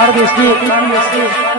Cardio Steve, Cardio Steve.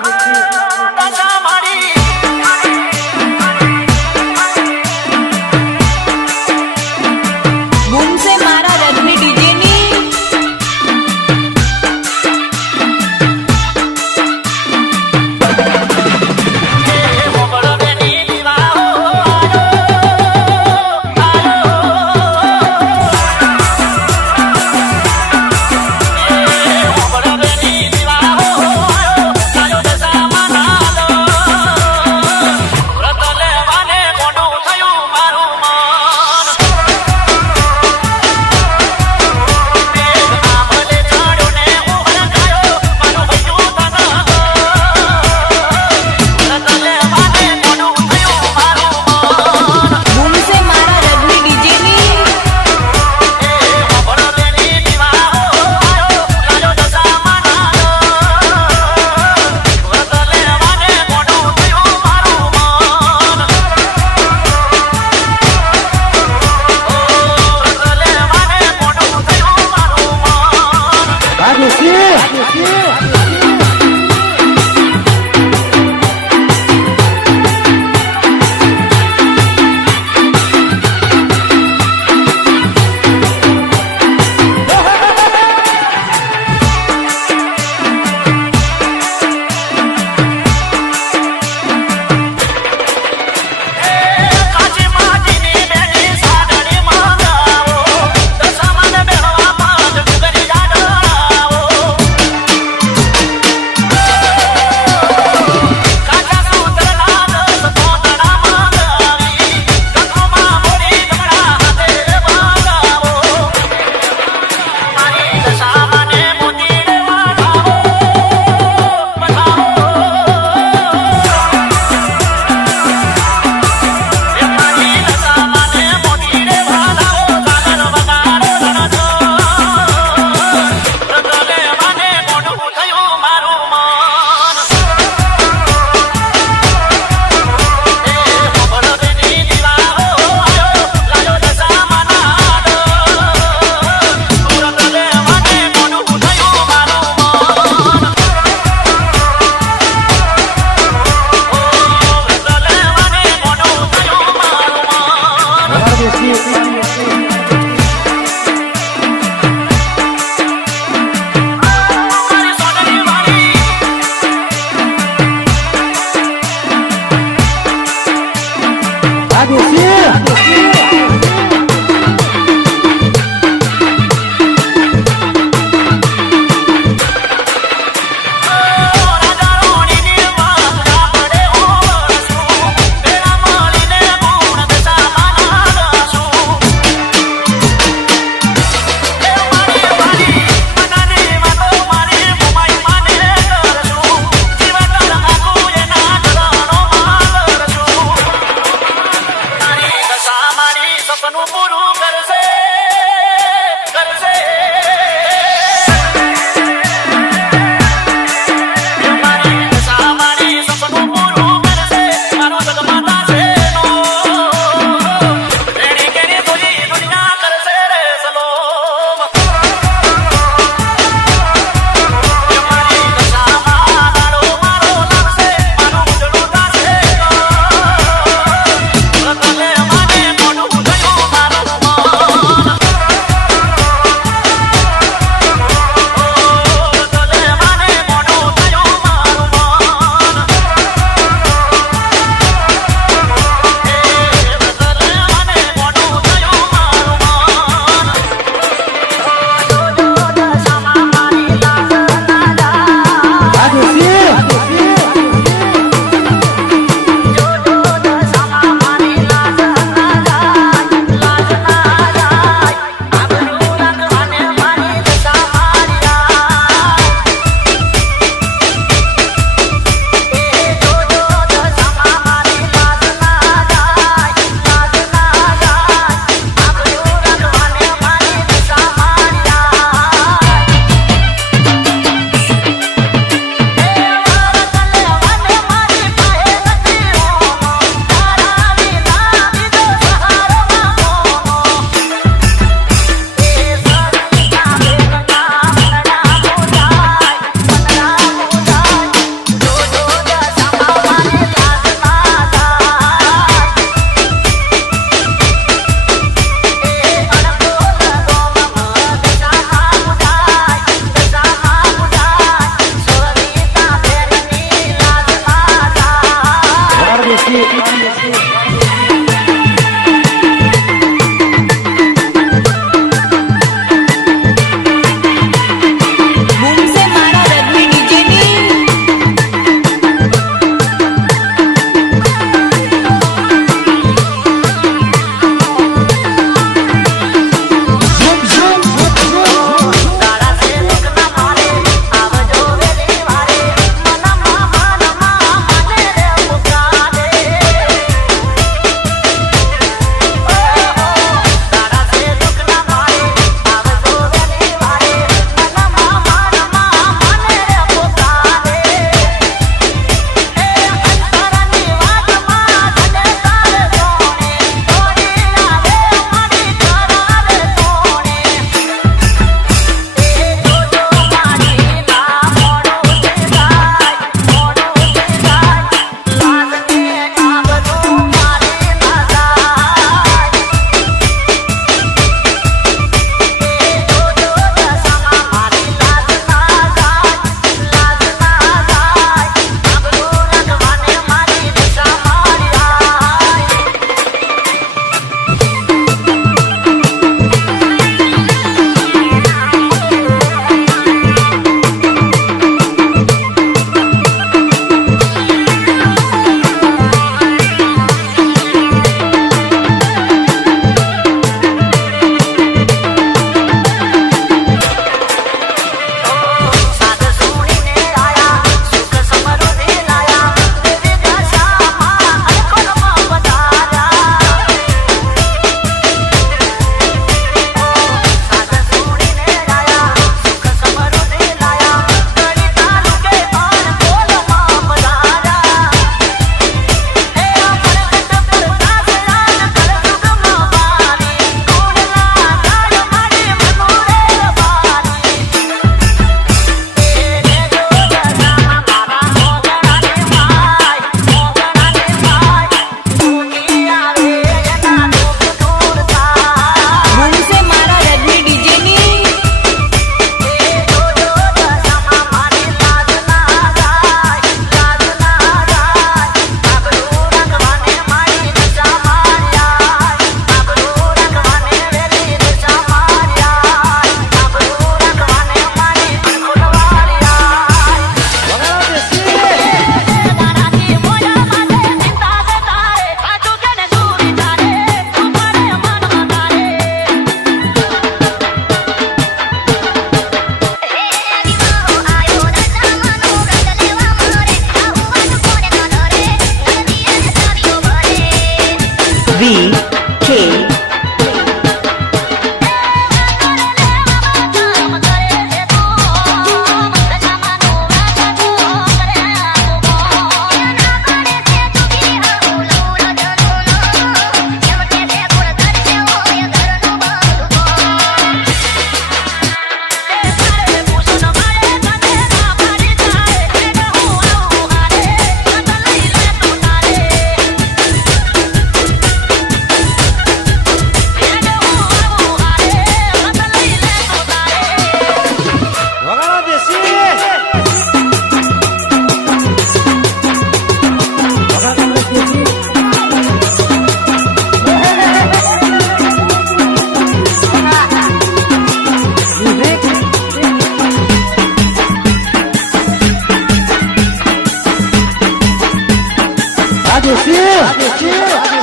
લાગે છે.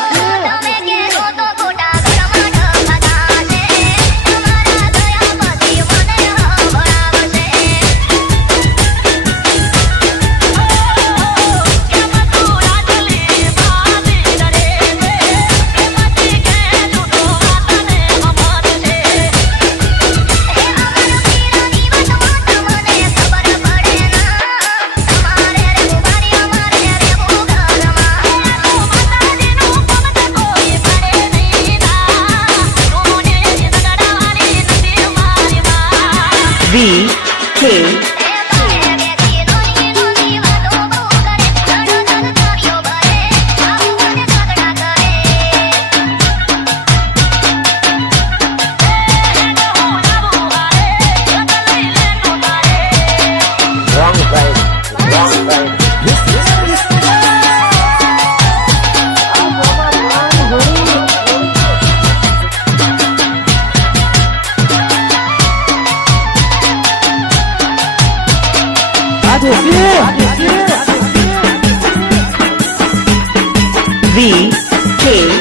V K